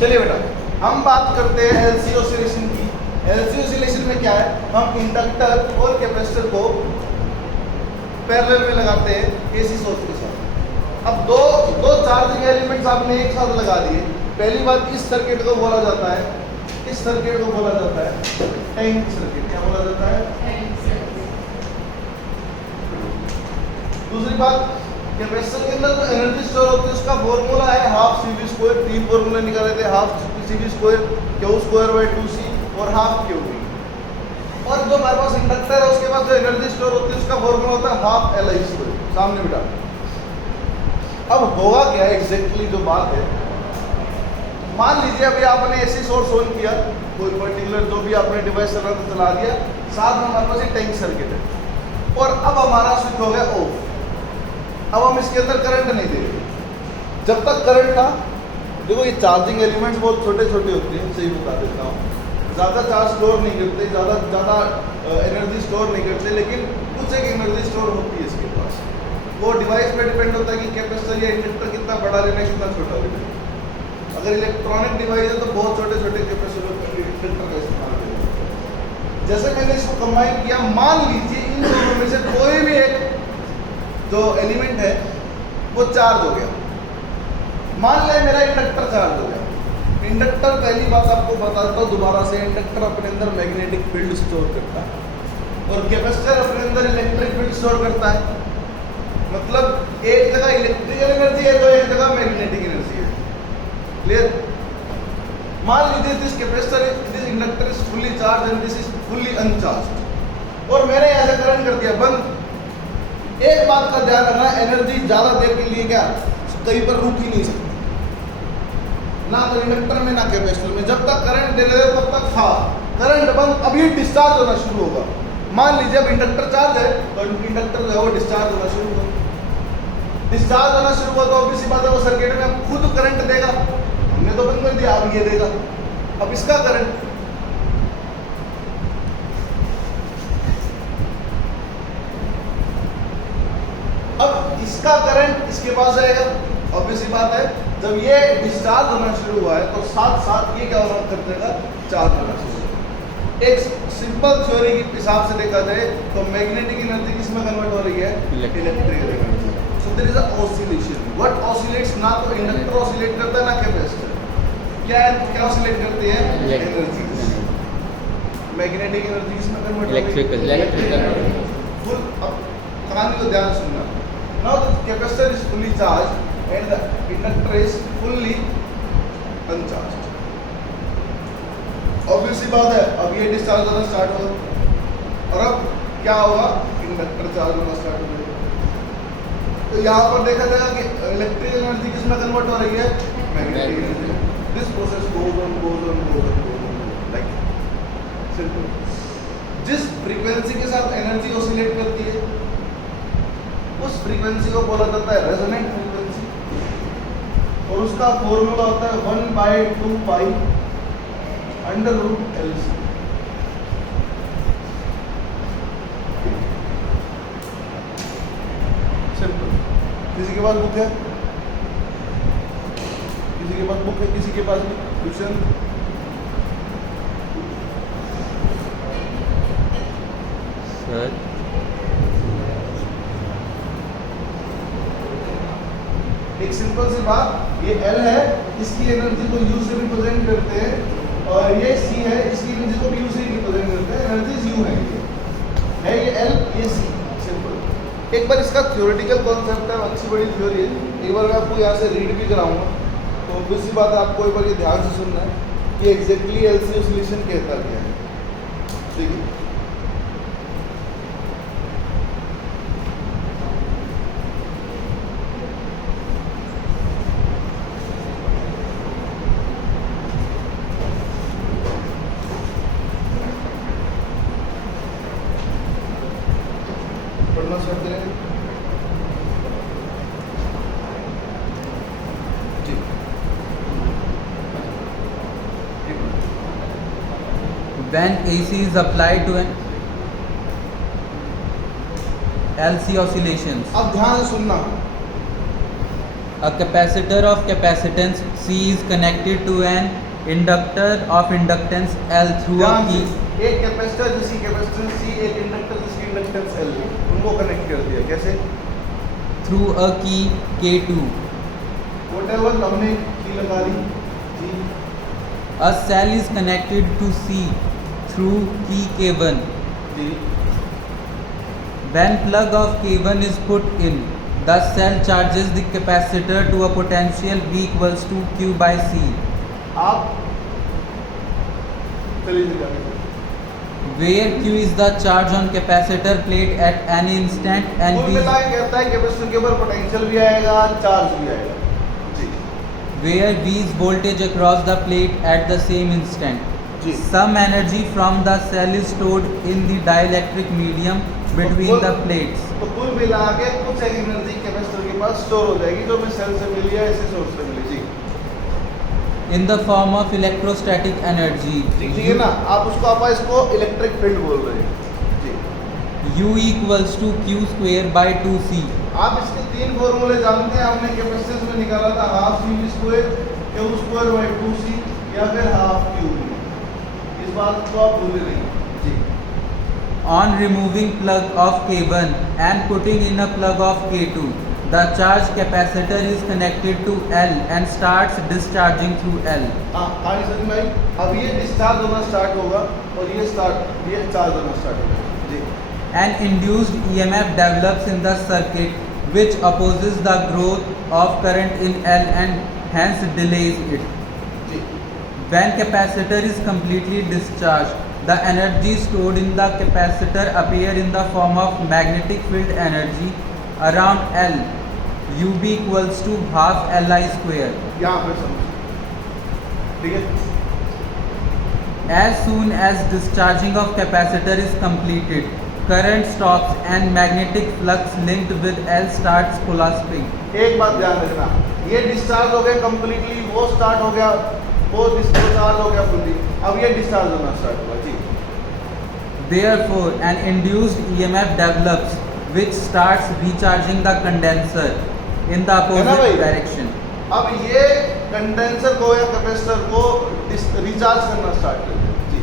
चलिए बेटा, हम बात करते हैं एलसी ऑसिलेशन की। एलसी ऑसिलेशन में क्या है, हम इंडक्टर और कैपेसिटर को पैरेलल में लगाते हैं एसी सोर्स के साथ। अब दो चार्जिंग एलिमेंट्स आपने एक साथ लगा दिए। पहली बात, इस सर्किट को बोला जाता है, इस सर्किट को बोला जाता है टैंक सर्किट। क्या बोला जाता है? दूसरी बात, कैपेसिटर के अंदर जो एनर्जी स्टोर होती है उसका फॉर्मूला है हाफ सी वी स्क्वायर। 3 फॉर्मूले निकाले थे, half C V square, Q square by 2c और हाफ क्यू वी। और जो हमारे पास इंडक्टर है उसके पास जो एनर्जी स्टोर होती है उसका फॉर्मूला होता है हाफ एल आई स्क्वायर। सामने बिठा। अब होगा क्या एग्जैक्टली जो बात है, मान लीजिए अभी आपने एसी सोर्स ऑन किया, कोई पर्टिकुलर जो भी आपने डिवाइस चला दिया, साथ में हमारे पास एक टैंक सर्किट है और अब हमारा स्विच हो गया ऑफ। अब हम इसके अंदर करंट नहीं दे रहे। जब तक करंट था, देखो ये चार्जिंग एलिमेंट्स बहुत छोटे छोटे होते हैं, सही बता देता हूँ, ज़्यादा चार्ज स्टोर नहीं करते, ज़्यादा एनर्जी स्टोर नहीं करते, लेकिन कुछ एक एनर्जी स्टोर होती है इसके पास। वो डिवाइस पे डिपेंड होता है कि कैपेसिटर या इंडक्टर कितना बड़ा लेना है, कितना छोटा लेना है। अगर इलेक्ट्रॉनिक डिवाइस है तो बहुत छोटे छोटे कैपेसिटर इंडक्टर का इस्तेमाल करें। जैसे मैंने इसको कंबाइन किया, मान लीजिए इन दोनों में से कोई भी एक जो एलिमेंट है वो चार्ज हो गया। मान लें मेरा इंडक्टर चार्ज हो गया। इंडक्टर, पहली बात आपको बताता हूँ दोबारा से, इंडक्टर अपने अंदर मैग्नेटिक फील्ड स्टोर करता है और कैपेसिटर अपने अंदर इलेक्ट्रिक फील्ड स्टोर करता है। मतलब एक जगह इलेक्ट्रिकल एनर्जी है तो एक जगह मैग्नेटिक एनर्जी है। क्लियर? मान लीजिए this capacitor, this inductor is fully charge and this is fully अनचार्ज और मैंने ऐसा करंट कर दिया बंद। एक बात का ध्यान रखना, एनर्जी ज्यादा देर के लिए क्या कहीं पर रुक ही नहीं सकती, ना तो इंडक्टर में ना कैपेसिटर में। जब तक करंट दे रहे तब तक था, करंट बंद, अभी डिस्चार्ज होना शुरू होगा। मान लीजिए अब इंडक्टर चार्ज है तो इंडक्टर जो है वो डिस्चार्ज होना शुरू होगा। डिस्चार्ज होना शुरू हुआ तो ऑब्वियस बात है वो सर्किट में खुद करंट देगा। हमने तो बंद कर दिया, अब ये देगा। अब इसका करंट, अब इसका करंट इसके पास जाएगा। ऑब्वियस बात है जब ये डिस्चार्ज होना शुरू हुआ है तो साथ साथ ये क्या होना कर देगा, चार्ज होना शुरू होगा। एक सिंपल थ्योरी के हिसाब से देखा जाए तो मैग्नेटिक एनर्जी किसमें कन्वर्ट हो रही है, electrical energy. So there is a oscillation. What oscillates, ना तो इंडक्टर ऑसिलेट करता है ना कैपेसिटर। क्या ऑसिलेट करती है, एनर्जी। मैग्नेटिक एनर्जी किसमें कन्वर्ट हो रही है, इलेक्ट्रिकल। फुल, अब कहानी को ध्यान सुनना। Now the capacitor is fully charged and the inductor is fully uncharged. Obviously बात है, अब ये डिस्चार्ज होना स्टार्ट होगा और अब क्या होगा, इंडक्टर चार्ज होना स्टार्ट हो जाएगा। तो यहाँ पर देखा जाएगा कि इलेक्ट्रिकल एनर्जी किसमें कन्वर्ट हो रही है, magnetic energy. This process goes on like simple। जिस फ्रीक्वेंसी के साथ एनर्जी ऑसिलेट करती है उस फ्रीक्वेंसी को बोला जाता है रेजोनेंट फ्रीक्वेंसी और उसका फॉर्मूला होता है 1/2 pi under root LC। Simple. किसी के पास बुक है, किसी के पास बुक है, किसी के पास क्वेश्चन? सर एक सिंपल सी बात, ये L है, इसकी एनर्जी को U से रिप्रेजेंट करते हैं और ये C है, इसकी एनर्जी को भी U से रिप्रेजेंट करते हैं। एनर्जीज U है ये L, ये C। सिंपल। एक बार इसका थ्योरेटिकल कॉन्सेप्ट है, अच्छी बड़ी थ्योरी है, एक बार मैं आपको यहाँ से रीड भी कराऊंगा। तो दूसरी बात आपको एक बार ये ध्यान से सुनना है कि एग्जैक्टली एलसी ऑसिलेशन कहता क्या है। देखिए when AC is applied to an LC oscillations. अब ध्यान से सुनना, A capacitor of capacitance C is connected to an inductor of inductance L through a ध्यान key. से, एक कैपेसिटर जिसकी कैपेसिटेंस C, एक इंडक्टर जिसकी इंडक्टेंस L, उनको कनेक्ट कर दिया। कैसे? Through a key K2. Whatever हमने की लगा दी जी। A cell is connected to C through key K1. Ji When plug of K1 is put in, the cell charges the capacitor to a potential V equals to Q by C, आप चलिए निकालें। where Q is the charge on capacitor plate at any instant and कुल V मिला के कहता है capacitor के ऊपर पोटेंशियल भी आएगा, चार्ज भी आएगा जी। where V is voltage across the plate at the same instant. Ji Some energy from the cell is stored in the dielectric medium between the plates. तो कुल मिला के कुछ एनर्जी कैपेसिटर के पास स्टोर हो जाएगी जो हमें सेल से मिली है, इसी सोर्स से मिली जी। In the form of electrostatic energy, ठीक है ना, आप उसको आप इसको इलेक्ट्रिक फील्ड बोल रहे हैं जी। U equals to Q square by 2C. आप इसके तीन फॉर्मूले जानते हैं, हमने कैपेसिटेंस में निकाला था half C V square Q square by 2C या फिर हाफ क्यू वी। इस बात को आप भूल नहीं जी। On removing plug of K1 and putting in a plug of K2, the charged capacitor is connected to L and starts discharging through L. हाँ कहानी समझ में आई। अब ये डिस्चार्ज होना स्टार्ट होगा और ये चार्ज होना स्टार्ट होगा जी। An induced EMF develops in the circuit which opposes the growth of current in L and hence delays it. Ji When capacitor is completely discharged, the energy stored in the capacitor appear in the form of magnetic field energy around L. UB equals to half Li square. यहाँ पे समझ ठीक है। As soon as discharging of capacitor is completed, current stops and magnetic flux linked with L starts collapsing. एक बात ध्यान रखना, ये डिस्चार्ज हो गया कम्प्लीटली, वो स्टार्ट हो गया, वो डिस्चार्ज हो गया फुल्ली, अब ये डिस्चार्ज होना स्टार्ट हुआ जी। Therefore, an induced EMF develops which starts recharging the condenser in the है ना opposite भाई? direction. अब ये कंडेंसर को या कैपेसिटर को रिचार्ज करना स्टार्ट कर दिया जी।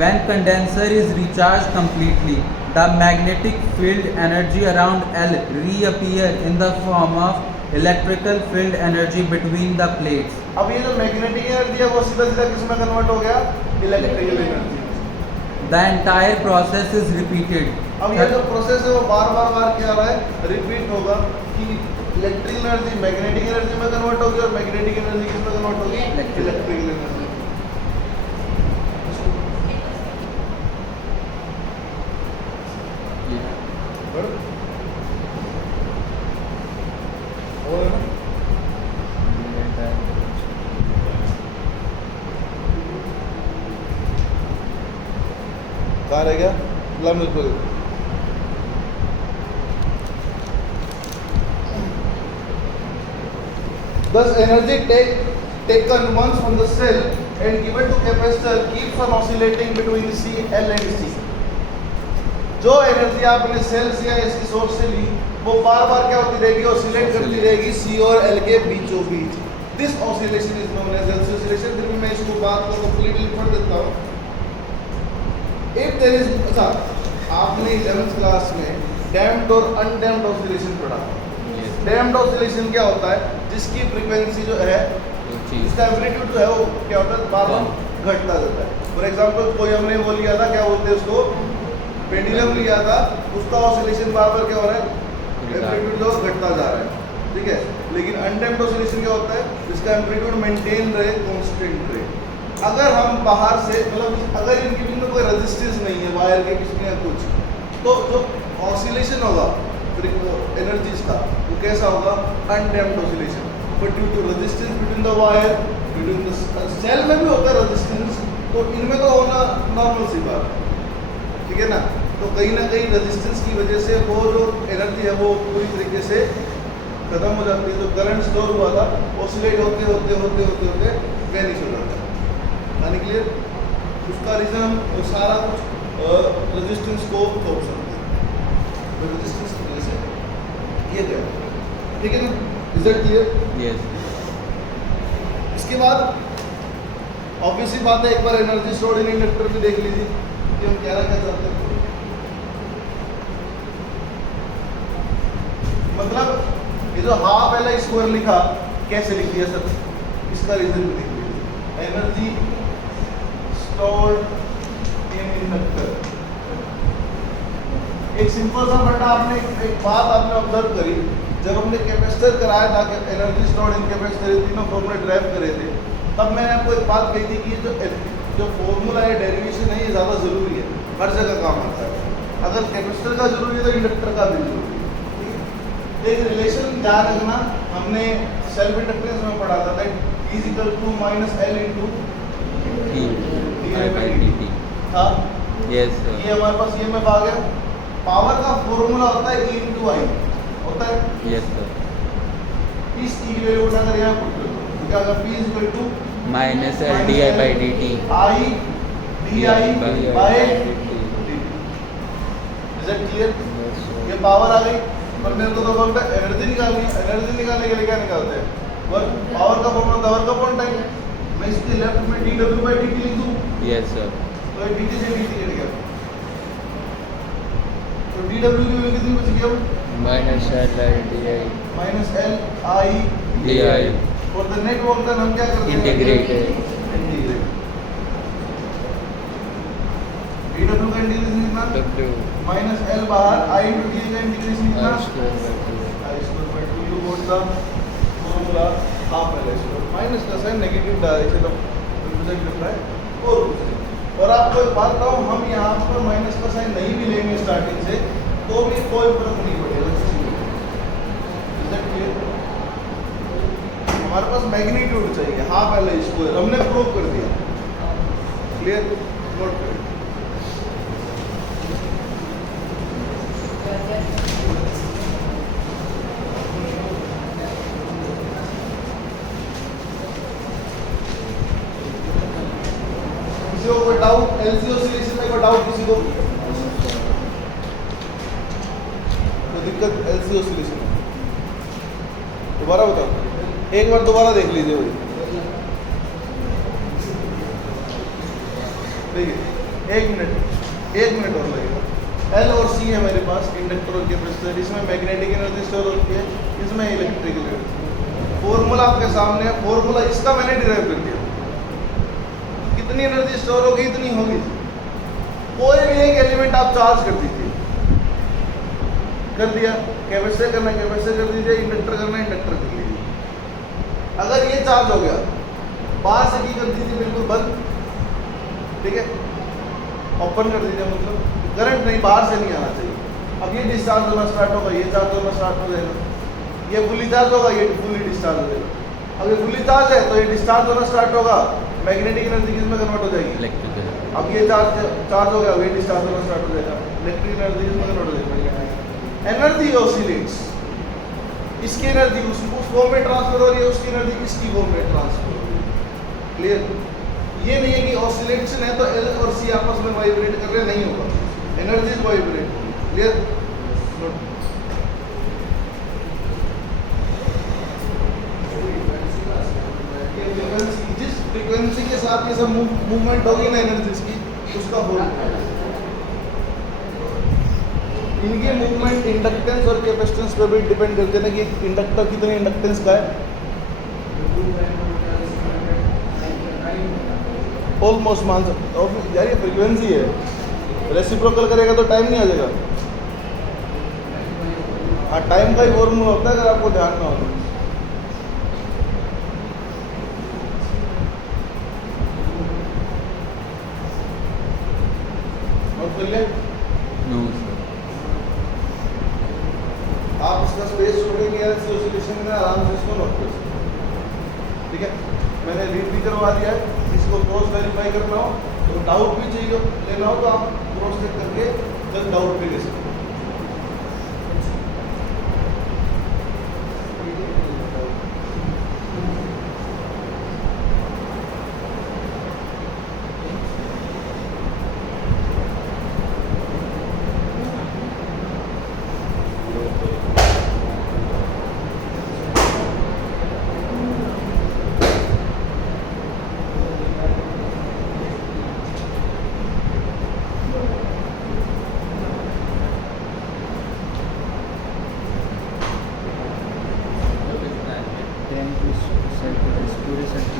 When condenser is recharged completely, the magnetic field energy around L reappear in the form of electrical field energy between the plates. अब ये जो मैग्नेटिक एनर्जी है वो सीधा सीधा किस में कन्वर्ट हो गया? Electrical energy. The entire process is repeated. अब ये जो प्रोसेस है वो बार बार क्या रहा है? रिपीट होगा कि इलेक्ट्रिकल एनर्जी मैग्नेटिक एनर्जी में कन्वर्ट होगी और मैग्नेटिक एनर्जी किस में कन्वर्ट होगी? Electrical energy. और है ना? कहाँ रह गया? लम्ब को Thus energy taken once from the cell and given to capacitor keeps on oscillating between C, L and C. जो एनर्जी आपने सेल से या इसकी सोर्स से ली वो बार बार क्या होती रहेगी? ऑसिलेट करती रहेगी C और L के बीचों बीच। This oscillation is known as LC oscillation. फिर भी मैं इसको बात को कंप्लीटली पढ़ देता हूँ। इफ देयर इज, अच्छा आपने 11th क्लास में डैम्प्ड और अनडैम्प्ड ऑसिलेशन पढ़ा। डैम्प्ड ऑसिलेशन क्या होता है? जिसकी फ्रीक्वेंसी जो है, इसका एम्पलीट्यूड जो है वो क्या होता है? बार बार घटता रहता है। फॉर एग्जांपल कोई हमने वो लिया था, क्या बोलते हैं उसको, पेंडुलम लिया था, उसका ऑसिलेशन बार बार क्या हो रहा है? एम्पलीट्यूड जो घटता जा रहा है, ठीक है। लेकिन अनडैम्प्ड ऑसिलेशन क्या होता है? जिसका एम्पलीट्यूड मेंटेन रहे, कांस्टेंट रहे। अगर हम बाहर से, मतलब अगर इनके बीच में कोई रेजिस्टेंस नहीं है वायर के किसी या कुछ, तो जो ऑसिलेशन होगा एनर्जीज का वो कैसा होगा? Undamped oscillation. But due to resistance between the wire, between the cell में भी होता है रेजिस्टेंस, तो इनमें तो होना नॉर्मल सी बात है, ठीक है ना। तो कहीं ना कहीं रेजिस्टेंस की वजह से वो जो एनर्जी है वो पूरी तरीके से खत्म हो जाती है। जो करंट स्टोर हुआ था ऑसिलेट होते होते होते होते होते वैनिश हो जाता है। यानी क्लियर? उसका रीज़न हम सारा कुछ रेजिस्टेंस को थोप सकते हैं। रेजिस्टेंस की वजह से ये क्या, ठीक है ना। Is that clear? Yes. इसके बाद ऑब्वियसली बात है, एक बार एनर्जी स्टोर्ड इन इंडक्टर भी देख लीजिए कि हम कहना क्या चाहते हैं। मतलब ये जो हाफ एल आई स्क्वायर लिखा कैसे लिख दिया सर, इसका रीजन भी देख लीजिए। एनर्जी स्टोर्ड इन इंडक्टर, एक सिंपल सा फंडा आपने एक बात आपने ऑब्जर्व करी, जब हमने कैपेसिटर कराया था कि एनर्जी स्टोर्ड इन कैपेसिटर, तीनों फॉर्मूले ड्राइव करे थे, तब मैंने आपको एक बात कही थी कि जो फॉर्मूला है, डेरिवेशन है, ये ज़्यादा ज़रूरी है, हर जगह काम आता है। अगर कैपेसिटर का जरूरी है तो इंडक्टर का भी जरूरी है। ठीक है, एक रिलेशन ध्यान रखना, हमने सेल्फ इंडक्टेंस में पढ़ा था that is equal to minus L into dt. था। Yes sir. ये हमारे पास ये में आ गया। पावर का फॉर्मूला होता है E इंटू आई, होता है। Yes sir. इस E की वैल्यू उठाकर यहाँ पुट कर दो, तो क्या होगा, P is equal to Minus L di by dt. I di by dt. Is that clear? Yes sir. ये पावर आ गई, पर मेरे को तो बोलता है एनर्जी निकालनी है। एनर्जी निकालने के लिए क्या निकालते हैं, वर्क। पावर का फॉर्मूला था वर्क अपॉन टाइम। मैं इसके लेफ्ट में dw by dt लिख दूं, Yes sir. तो ये dt से dt कट गया, तो dw की वैल्यू कितनी बच गई, Minus L i di. Minus L I di. और द नेट वर्क का हम क्या करते हैं, Integrate है. इंटीग्रेट। dw का इंटीग्रेशन कितना, W. माइनस एल बाहर, आई इंटू डी का इंटीग्रेशन कितना, R square by 2. I square by 2। You what the formula half L square, minus का sign negative direction of represent करता है। और कुछ नहीं। और आपको एक बात बताऊं, हम यहाँ पर माइनस का साइन नहीं भी लेंगे स्टार्टिंग से, तो भी कोई फर्क नहीं पड़ेगा। Is that clear? हमारे पास मैग्नीट्यूड चाहिए, हाफ एल स्क्वायर, हमने प्रूव कर दिया। क्लियर? नोट करें। किसी को कोई डाउट एलसी ऑसिलेशन में, कोई डाउट किसी को, कोई दिक्कत एलसी ऑसिलेशन में? दोबारा बताओ, एक बार दोबारा देख लीजिए भाई। देखिए, एक मिनट और लगेगा। एल और सी है मेरे पास, इंडक्टर और कैपेसिटर, इसमें मैग्नेटिक एनर्जी स्टोर होती है, इसमें इलेक्ट्रिकल एनर्जी। फॉर्मूला आपके सामने है, फॉर्मूला इसका मैंने डिराइव कर दिया। कितनी एनर्जी स्टोर होगी, इतनी होगी। कोई भी एक एलिमेंट आप चार्ज कर दीजिए, कर दिया, कैपेसिटर करना है कैपेसिटर कर दीजिए, इंडक्टर करना है इंडक्टर कर लीजिए। अगर ये चार्ज हो गया, बाहर से की कर दीजिए बिल्कुल बंद, ठीक है, ओपन कर दीजिए, मतलब करंट नहीं, बाहर से नहीं आना चाहिए। अब ये डिस्चार्ज होना स्टार्ट होगा, ये चार्ज होना स्टार्ट हो जाएगा, ये फुली चार्ज होगा, ये फुली डिस्चार्ज हो जाएगा। अब ये फुली चार्ज है तो ये डिस्चार्ज होना स्टार्ट होगा, मैग्नेटिक एनर्जी किस में कन्वर्ट हो जाएगी, Electrical. अब ये चार्ज हो गया, ये डिस्चार्ज होना स्टार्ट हो जाएगा, इलेक्ट्रिक एनर्जी किस में कन्वर्ट हो जाएगी, एनर्जी ऑसिलेट्स। इसकी एनर्जी उस फॉर्म में ट्रांसफर हो रही है, उसकी एनर्जी इसकी फॉर्म में ट्रांसफर हो रही है। क्लियर? ये नहीं है कि ऑसिलेशन है तो एल और सी आपस में वाइब्रेट कर रहे, नहीं होगा, एनर्जीज वाइब्रेट। क्लियर? जिस फ्रीक्वेंसी के साथ ये सब मूवमेंट होगी ना एनर्जीज की, उसका फॉर्मूला। इनके मूवमेंट इंडक्टेंस और कैपेसिटेंस पर भी डिपेंड करते हैं कि इंडक्टर कितने इंडक्टेंस का है। ऑलमोस्ट मान सकते हो यार, ये फ्रीक्वेंसी है, रेसिप्रोकल करेगा तो टाइम नहीं आ जाएगा। हाँ, टाइम का ही फॉर्मूला होता है, अगर आपको ध्यान ना हो तो। और फिर ले No sir. आप इसका स्पेस छोड़ेंगे यार, इस ऑसिलेशन में आराम से इसको नोट कर सकते हैं। ठीक है, मैंने रीड भी करवा दिया है। इसको क्रॉस वेरीफाई करना हो तो डाउट भी चाहिए लेना हो तो आप क्रॉस चेक करके जब डाउट भी ले सकते हैं। पूरे सेंटेंस